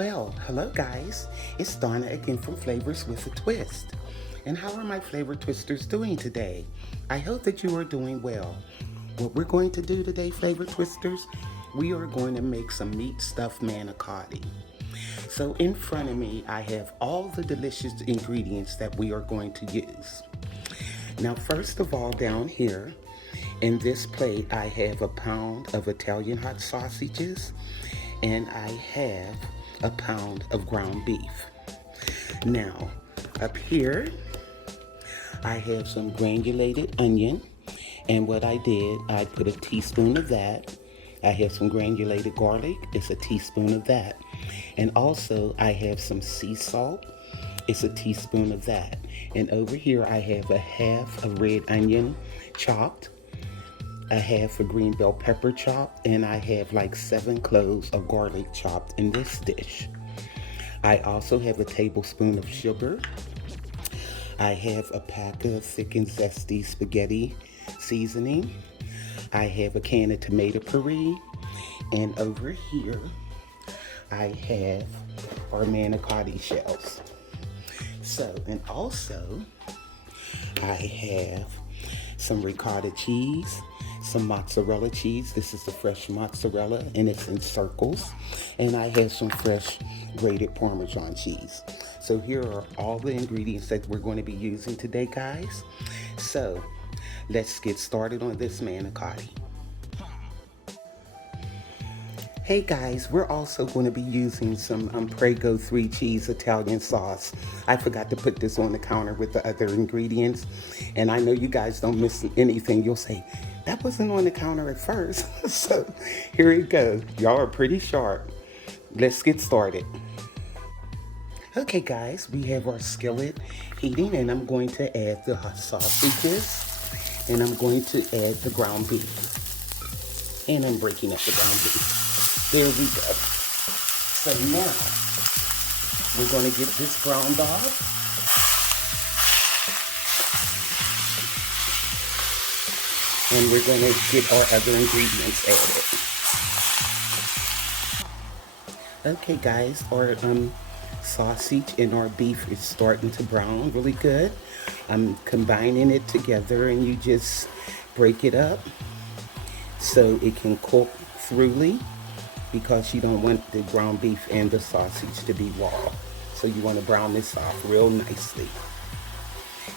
Well, hello guys. It's Donna again from Flavors with a Twist. And how are my flavor twisters doing today? I hope that you are doing well. What we're going to do today, flavor twisters, we are going to make some meat stuffed manicotti. So in front of me, I have all the delicious ingredients that we are going to use. Now, first of all, down here in this plate, I have a pound of Italian hot sausages and I have a pound of ground beef. Now, up here, I have some granulated onion, and what I did, I put a teaspoon of that. I have some granulated garlic, it's a teaspoon of that. And also, I have some sea salt, it's a teaspoon of that. And over here, I have a half a red onion chopped, a half a green bell pepper chopped, and I have like 7 cloves of garlic chopped in this dish. I also have a tablespoon of sugar. I have a pack of thick and zesty spaghetti seasoning. I have a can of tomato puree. And over here, I have our manicotti shells. So, and also, I have some ricotta cheese, some mozzarella cheese. This is the fresh mozzarella and it's in circles. And I have some fresh grated Parmesan cheese. So here are all the ingredients that we're going to be using today, guys. So let's get started on this manicotti. Hey guys, we're also going to be using some Prego 3 cheese Italian sauce. I forgot to put this on the counter with the other ingredients. And I know you guys don't miss anything. You'll say, that wasn't on the counter at first. So here it goes. Y'all are pretty sharp. Let's get started. Okay guys, we have our skillet heating and I'm going to add the hot sausages and I'm going to add the ground beef. And I'm breaking up the ground beef. There we go. So now, we're going to get this browned off. And we're going to get our other ingredients added. Okay guys, our sausage and our beef is starting to brown really good. I'm combining it together and you just break it up so it can cook thoroughly, because you don't want the ground beef and the sausage to be raw. So you want to brown this off real nicely.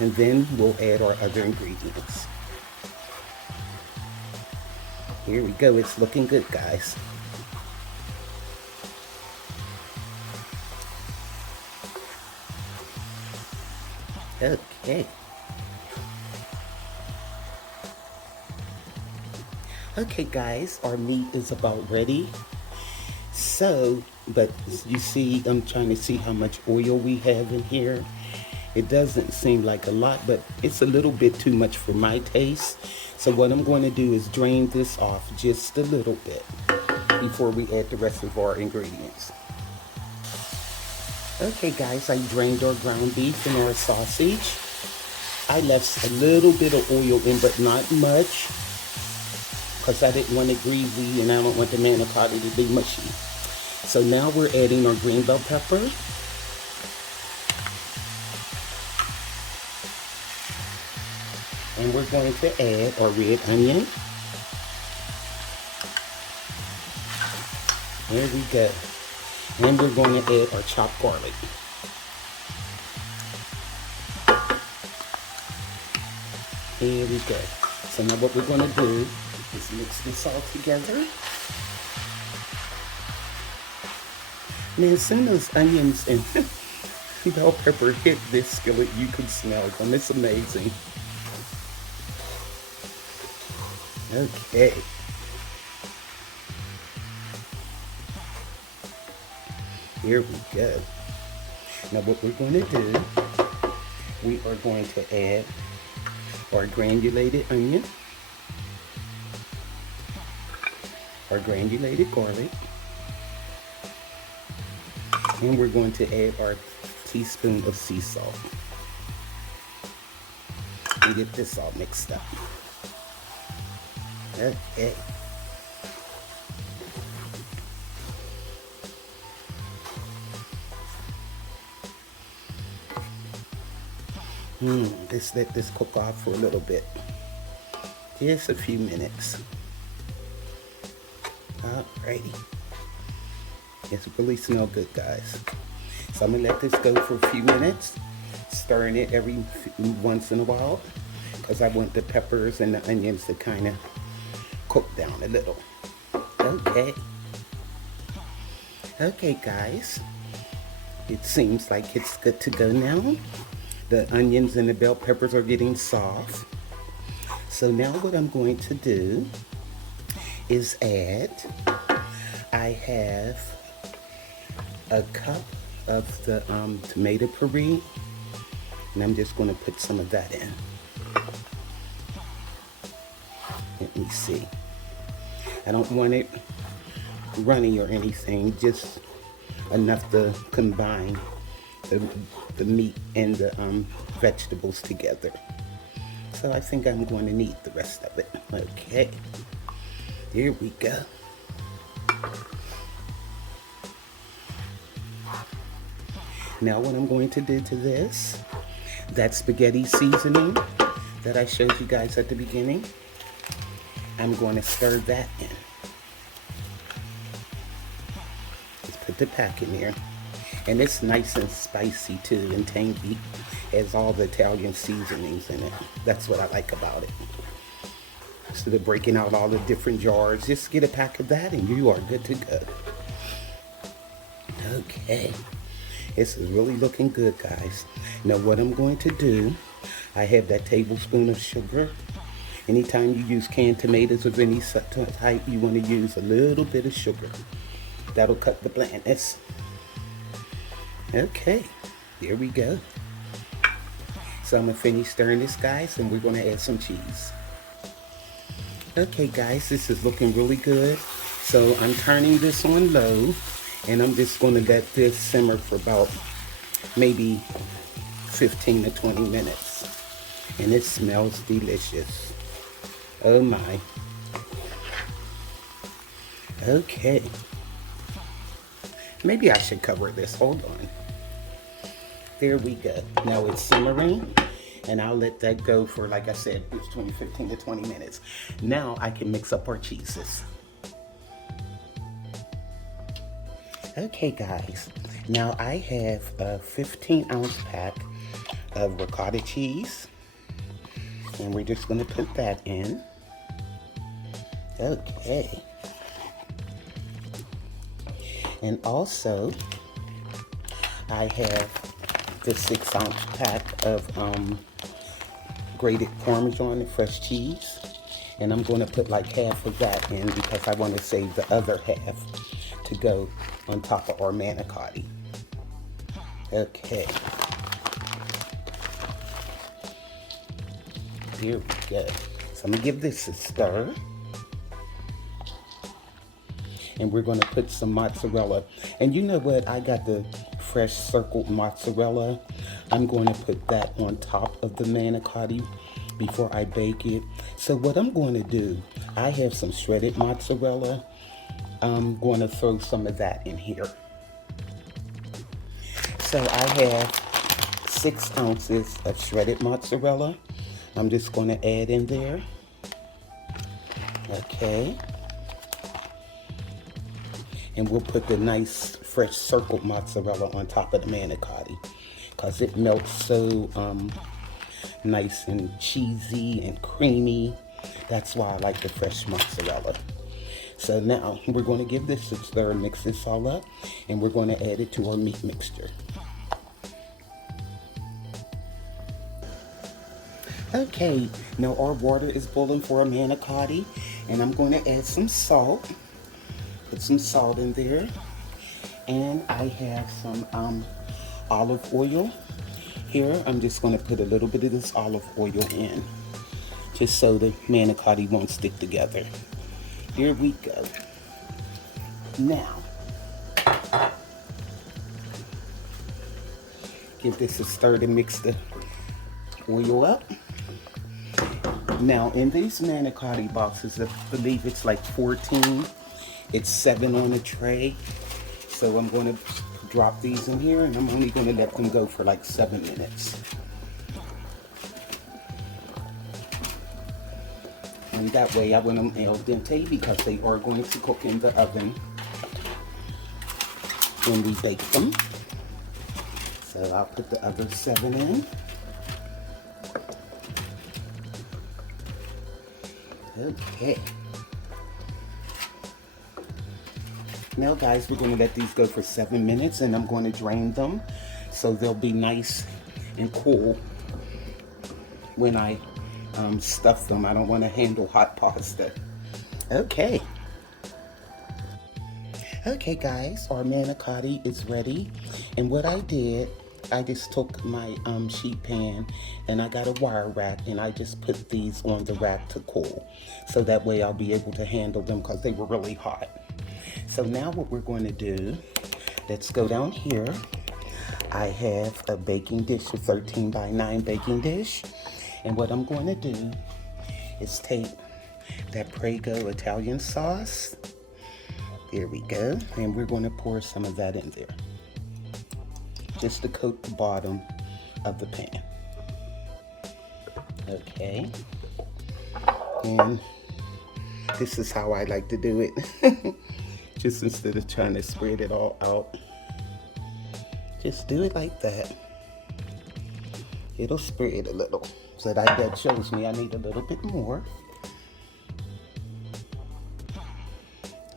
And then we'll add our other ingredients. Here we go, it's looking good, guys. Okay. Okay guys, our meat is about ready. So, but you see, I'm trying to see how much oil we have in here. It doesn't seem like a lot, but it's a little bit too much for my taste. So what I'm going to do is drain this off just a little bit before we add the rest of our ingredients. Okay guys, I drained our ground beef and our sausage. I left a little bit of oil in, but not much, because I didn't want it greasy and I don't want the manicotti to be mushy. So now we're adding our green bell pepper. And we're going to add our red onion. There we go. And we're going to add our chopped garlic. Here we go. So now what we're going to do is mix this all together. And as soon as onions and bell pepper hit this skillet, you can smell them. It's amazing. Okay. Here we go. Now what we're going to do, we are going to add our granulated onion, our granulated garlic, and we're going to add our teaspoon of sea salt and get this all mixed up. Okay. Just let this cook off for a little bit. Just a few minutes. Alrighty. It's really smell good, guys. So I'm gonna let this go for a few minutes, stirring it every once in a while, because I want the peppers and the onions to kind of cook down a little. Okay, guys. It seems like it's good to go now. The onions and the bell peppers are getting soft. So now what I'm going to do is add, I have a cup of the tomato puree, and I'm just going to put some of that in. Let me see. I don't want it runny or anything, just enough to combine the meat and the vegetables together. So I think I'm going to need the rest of it. Okay, here we go. Now what I'm going to do to this, that spaghetti seasoning that I showed you guys at the beginning, I'm going to stir that in. Just put the pack in there. And it's nice and spicy too, and tangy. Has all the Italian seasonings in it. That's what I like about it. Instead of breaking out all the different jars, just get a pack of that and you are good to go. Okay, this is really looking good, guys. Now what I'm going to do, I have that tablespoon of sugar. Anytime you use canned tomatoes of any type, you want to use a little bit of sugar. That'll cut the blandness. Okay, there we go. So I'm going to finish stirring this, guys, and we're going to add some cheese. Okay, guys, this is looking really good. So I'm turning this on low, and I'm just going to let this simmer for about maybe 15 to 20 minutes. And it smells delicious. Oh my. Okay. Maybe I should cover this. Hold on. There we go. Now it's simmering, and I'll let that go for, like I said, between 15 to 20 minutes. Now I can mix up our cheeses. Okay, guys. Now I have a 15-ounce pack of ricotta cheese, and we're just going to put that in. Okay. And also, I have the 6-ounce pack of grated Parmesan and fresh cheese. And I'm going to put like half of that in because I want to save the other half to go on top of our manicotti. Okay. There we go. So I'm going to give this a stir. And we're going to put some mozzarella. And you know what? I got the fresh circled mozzarella. I'm going to put that on top of the manicotti before I bake it. So what I'm going to do, I have some shredded mozzarella. I'm going to throw some of that in here. So I have 6 ounces of shredded mozzarella. I'm just going to add in there. Okay. And we'll put the nice fresh circled mozzarella on top of the manicotti because it melts so nice and cheesy and creamy. That's why I like the fresh mozzarella. So now we're going to give this a stir, mix this all up, and we're going to add it to our meat mixture. Okay, now our water is boiling for our manicotti, and I'm going to add some salt. Put some salt in there, and I have some olive oil here. I'm just going to put a little bit of this olive oil in, just so the manicotti won't stick together. Here we go. Now, give this a stir to mix the oil up. Now, in these manicotti boxes, I believe it's like 14. It's 7 on a tray. So I'm going to drop these in here, and I'm only going to let them go for like 7 minutes. And that way I want them al dente because they are going to cook in the oven when we bake them. So I'll put the other 7 in. Okay. Now guys, we're going to let these go for 7 minutes and I'm going to drain them so they'll be nice and cool when I stuff them. I don't want to handle hot pasta. Okay. Okay guys, our manicotti is ready. And what I did, I just took my sheet pan and I got a wire rack and I just put these on the rack to cool. So that way I'll be able to handle them because they were really hot. So now what we're going to do, let's go down here. I have a baking dish, a 13 by 9 baking dish. And what I'm going to do is take that Prego Italian sauce. There we go. And we're going to pour some of that in there, just to coat the bottom of the pan. Okay. And this is how I like to do it. Just instead of trying to spread it all out, just do it like that. It'll spread a little. So that shows me I need a little bit more.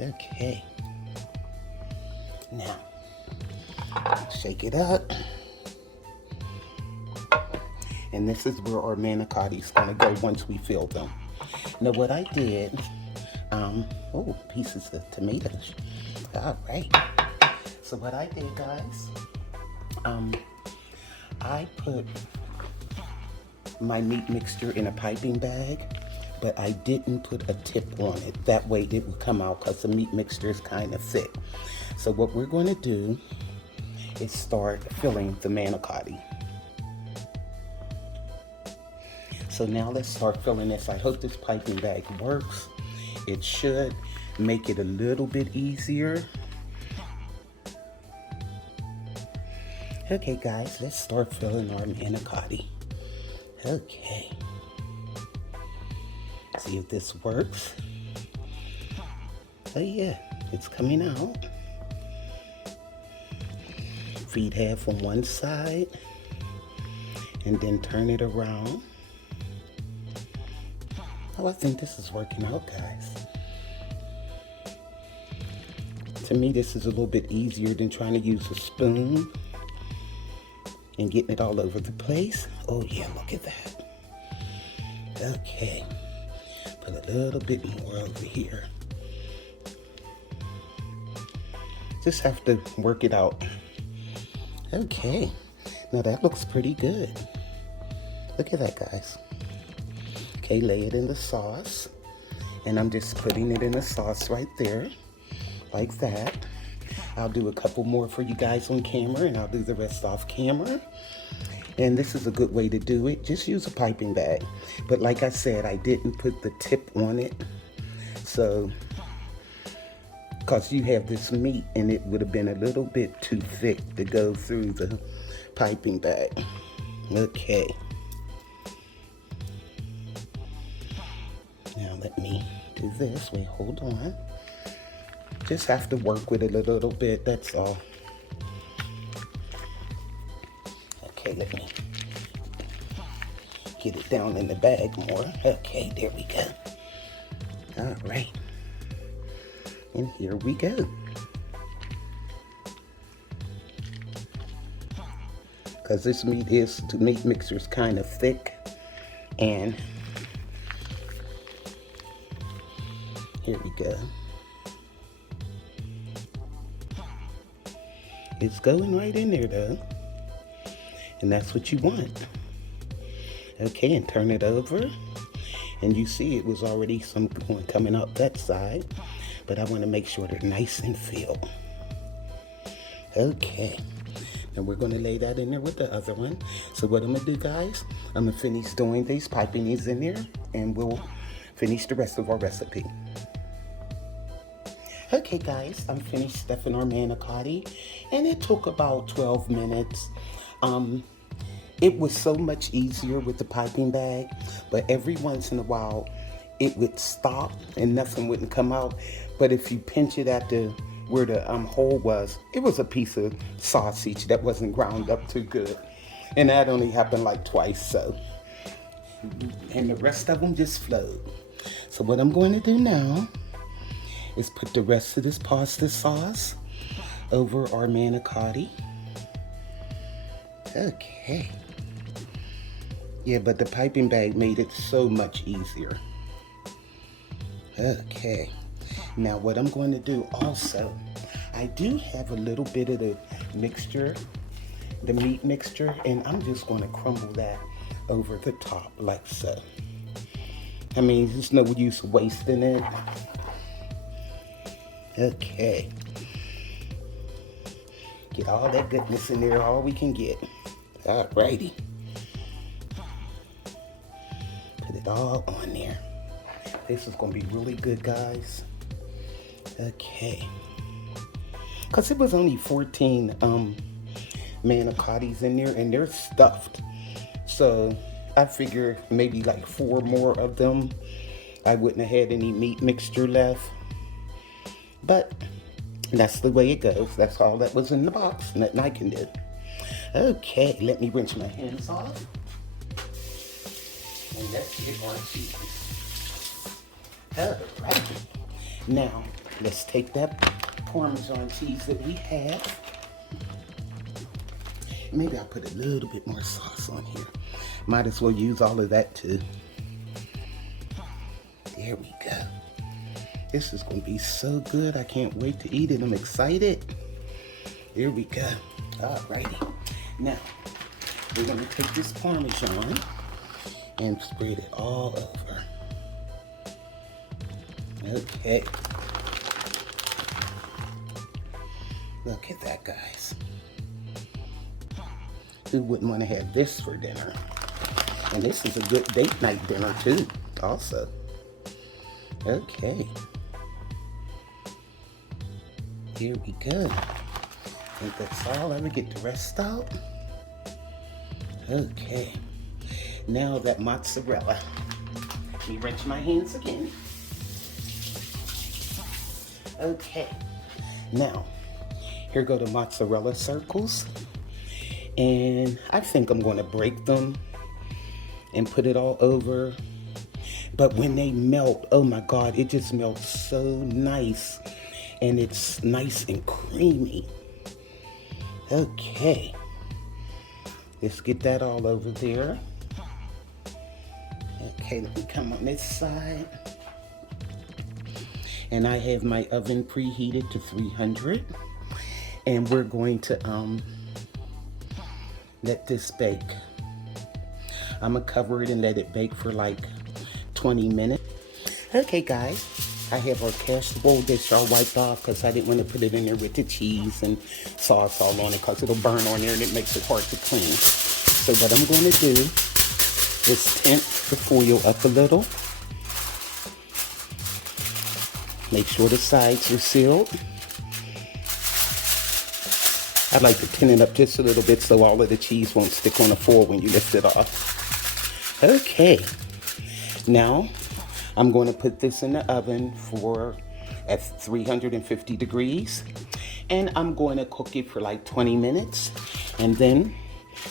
Okay. Now, shake it up. And this is where our manicotti is going to go once we fill them. Now what I did, oh, pieces of tomatoes. All right. So what I did, guys, I put my meat mixture in a piping bag, but I didn't put a tip on it. That way it would come out because the meat mixture is kind of thick. So what we're going to do is start filling the manicotti. So now let's start filling this. I hope this piping bag works. It should make it a little bit easier. Okay guys, let's start filling our manicotti. Okay. See if this works. Oh yeah, it's coming out. Feed half on one side and then turn it around. Oh, I think this is working out, guys. To me, this is a little bit easier than trying to use a spoon and getting it all over the place. Oh yeah, look at that. Okay, put a little bit more over here. Just have to work it out. Okay, now that looks pretty good. Look at that, guys. Okay, lay it in the sauce. And I'm just putting it in the sauce right there, like that. I'll do a couple more for you guys on camera and I'll do the rest off camera. And this is a good way to do it. Just use a piping bag. But like I said, I didn't put the tip on it. So, because you have this meat and it would have been a little bit too thick to go through the piping bag. Okay. Now let me do this. Wait, hold on. Just have to work with it a little bit, that's all. Okay, let me get it down in the bag more. Okay, there we go. All right. And here we go. Because this meat mixture is kind of thick. And here we go. It's going right in there though. And that's what you want. Okay, and turn it over. And you see it was already some coming out that side. But I want to make sure they're nice and filled. Okay. And we're going to lay that in there with the other one. So what I'm going to do, guys, I'm going to finish doing these, piping these in there. And we'll finish the rest of our recipe. Okay guys, I'm finished stuffing our manicotti and it took about 12 minutes. It was so much easier with the piping bag, but every once in a while, it would stop and nothing wouldn't come out. But if you pinch it at the where the hole was, it was a piece of sausage that wasn't ground up too good. And that only happened like twice, so. And the rest of them just flowed. So what I'm going to do now is put the rest of this pasta sauce over our manicotti. Okay. Yeah, but the piping bag made it so much easier. Okay. Now what I'm going to do also, I do have a little bit of the mixture, the meat mixture, and I'm just going to crumble that over the top like so. I mean, there's no use wasting it. Okay. Get all that goodness in there, all we can get. Alrighty. Put it all on there. This is gonna be really good, guys. Okay. Cause it was only 14 manicottis in there, and they're stuffed. So I figure maybe like 4 more of them. I wouldn't have had any meat mixture left. But that's the way it goes. That's all that was in the box. Nothing I can do. Okay, let me rinse my hands off. And let's get our cheese. Alright. Now, let's take that Parmesan cheese that we have. Maybe I'll put a little bit more sauce on here. Might as well use all of that too. There we go. This is going to be so good. I can't wait to eat it. I'm excited. Here we go. Alrighty. Now, we're going to take this Parmesan and spread it all over. Okay. Look at that, guys. Who wouldn't want to have this for dinner? And this is a good date night dinner too, also. Okay. Here we go. I think that's all. Let me get the rest out. Okay. Now that mozzarella. Let me rinse my hands again. Okay. Now, here go the mozzarella circles. And I think I'm going to break them and put it all over. But when they melt, oh my God, it just melts so nice. And it's nice and creamy. Okay. Let's get that all over there. Okay, let me come on this side. And I have my oven preheated to 300. And we're going to let this bake. I'm gonna cover it and let it bake for like 20 minutes. Okay guys, I have our casserole dish all wiped off because I didn't want to put it in there with the cheese and sauce all on it because it'll burn on there and it makes it hard to clean. So what I'm going to do is tint the foil up a little. Make sure the sides are sealed. I like to tint it up just a little bit so all of the cheese won't stick on the foil when you lift it off. Okay. Now, I'm going to put this in the oven at 350 degrees. And I'm going to cook it for like 20 minutes. And then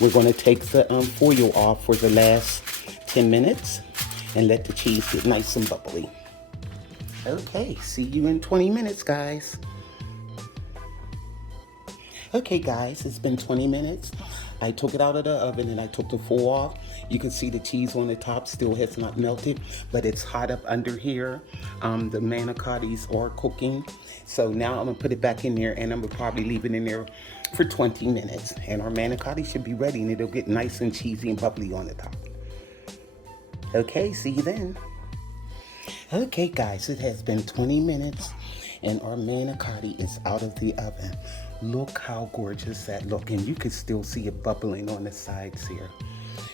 we're going to take the foil off for the last 10 minutes and let the cheese get nice and bubbly. Okay, see you in 20 minutes, guys. Okay guys, it's been 20 minutes. I took it out of the oven and I took the foil off. You can see the cheese on the top still has not melted, but it's hot up under here. The manicottis are cooking. So now I'm gonna put it back in there and I'm gonna probably leave it in there for 20 minutes. And our manicotti should be ready and it'll get nice and cheesy and bubbly on the top. Okay, see you then. Okay guys, it has been 20 minutes and our manicotti is out of the oven. Look how gorgeous that looks, and you can still see it bubbling on the sides here.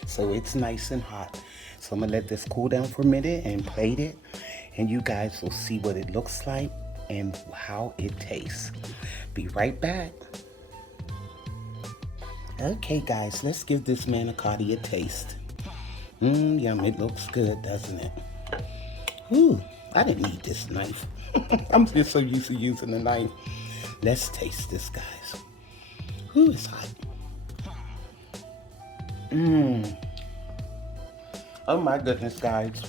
So it's nice and hot. So I'm gonna let this cool down for a minute and plate it, and you guys will see what it looks like and how it tastes. Be right back. Okay guys, let's give this manicotti a taste. Yum, it looks good, doesn't it? Ooh, I didn't need this knife. I'm just so used to using the knife. Let's taste this, guys. Ooh, it's hot. Mmm. Oh my goodness, guys.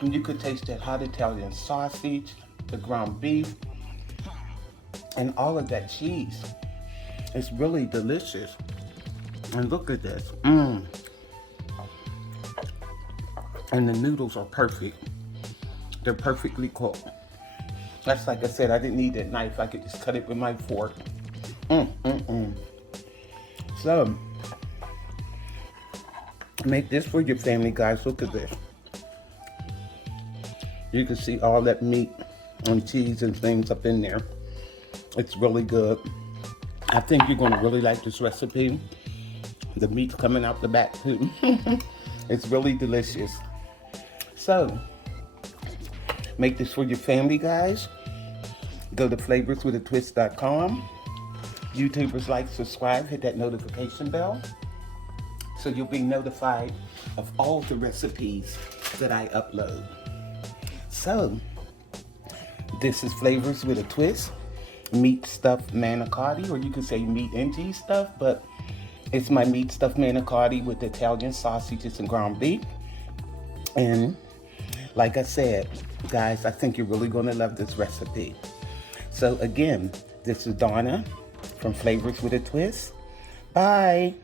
And you could taste that hot Italian sausage, the ground beef, and all of that cheese. It's really delicious. And look at this. Mmm. And the noodles are perfect. They're perfectly cooked. That's like I said, I didn't need that knife. I could just cut it with my fork. So, make this for your family, guys. Look at this. You can see all that meat and cheese and things up in there. It's really good. I think you're gonna really like this recipe. The meat's coming out the back too. It's really delicious. So, make this for your family, guys. Go to flavorswithatwist.com. YouTubers, like, subscribe, hit that notification bell so you'll be notified of all the recipes that I upload. So, this is Flavors with a Twist, meat stuffed manicotti, or you could say meat and cheese stuff, but it's my meat stuffed manicotti with Italian sausages and ground beef. And like I said, guys, I think you're really gonna love this recipe. So again, this is Donna from Flavors with a Twist. Bye.